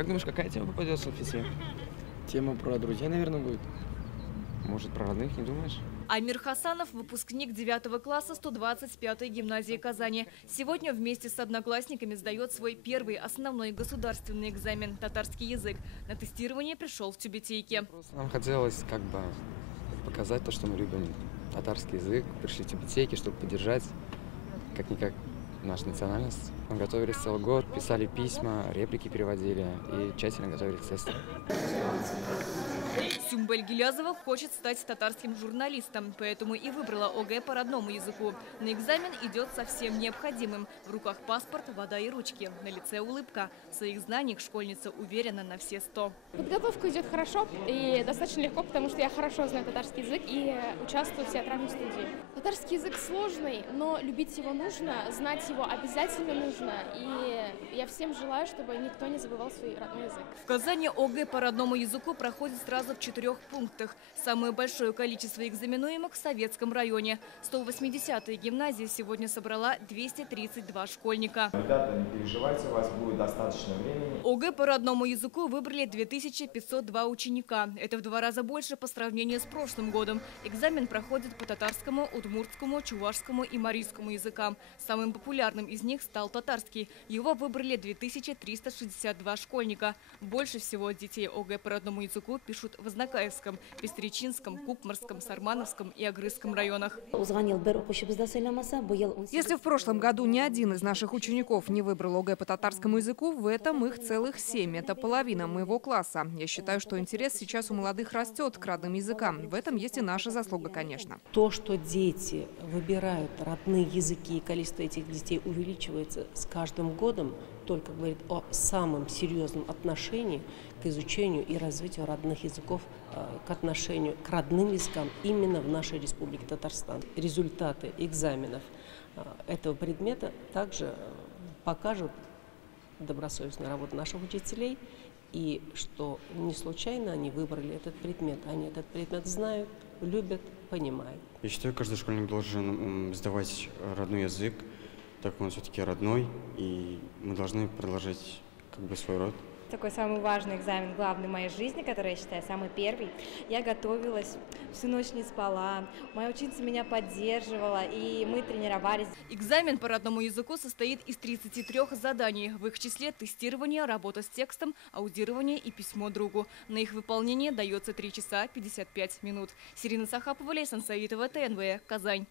Как думаешь, какая тема попадется в физре? Тема про друзей, наверное, будет. Может, про родных, не думаешь? Амир Хасанов – выпускник 9 класса 125-й гимназии Казани. Сегодня вместе с одноклассниками сдает свой первый основной государственный экзамен – татарский язык. На тестирование пришел в Тюбетейке. Нам хотелось как бы показать то, что мы любим татарский язык. Пришли в Тюбетейки, чтобы поддержать как-никак нашу национальность. Мы готовились целый год, писали письма, реплики переводили и тщательно готовились к тесту. Сюмбель Гилязова хочет стать татарским журналистом, поэтому и выбрала ОГЭ по родному языку. На экзамен идет со всем необходимым. В руках паспорт, вода и ручки. На лице улыбка. В своих знаниях школьница уверена на все 100. Подготовка идет хорошо и достаточно легко, потому что я хорошо знаю татарский язык и участвую в театральной студии. Татарский язык сложный, но любить его нужно, знать его обязательно нужно. И я всем желаю, чтобы никто не забывал свой родной язык. В Казани ОГЭ по родному языку проходит сразу в 4 пунктах. Самое большое количество экзаменуемых в Советском районе. 180-я гимназия сегодня собрала 232 школьника. Ребята, не переживайте, у вас будет достаточно времени. ОГЭ по родному языку выбрали 2502 ученика. Это в 2 раза больше по сравнению с прошлым годом. Экзамен проходит по татарскому, удмуртскому, чувашскому и марийскому языкам. Самым популярным из них стал татарский. Его выбрали 2362 школьника. Больше всего детей ОГЭ по родному языку пишут в Азнакаевском, Пестричинском, Кукмарском, Сармановском и Агрызском районах. Если в прошлом году ни один из наших учеников не выбрал ОГЭ по татарскому языку, в этом их целых 7. Это половина моего класса. Я считаю, что интерес сейчас у молодых растет к родным языкам. В этом есть и наша заслуга, конечно. То, что дети выбирают родные языки, и количество этих детей увеличивается с каждым годом, только говорит о самом серьезном отношении к изучению и развитию родных языков, к отношению к родным языкам именно в нашей Республике Татарстан. Результаты экзаменов этого предмета также покажут добросовестную работу наших учителей, и что не случайно они выбрали этот предмет. Они этот предмет знают, любят, понимают. Я считаю, каждый школьник должен сдавать родной язык, так как он все-таки родной, и мы должны продолжать свой род. Такой самый важный экзамен, главный в моей жизни, который я считаю самый первый. Я готовилась, всю ночь не спала, моя ученица меня поддерживала, и мы тренировались. Экзамен по родному языку состоит из 33 заданий. В их числе тестирование, работа с текстом, аудирование и письмо другу. На их выполнение дается 3 часа 55 минут. Сирина Сахапова, Лейсан Саитова, ТНВ, Казань.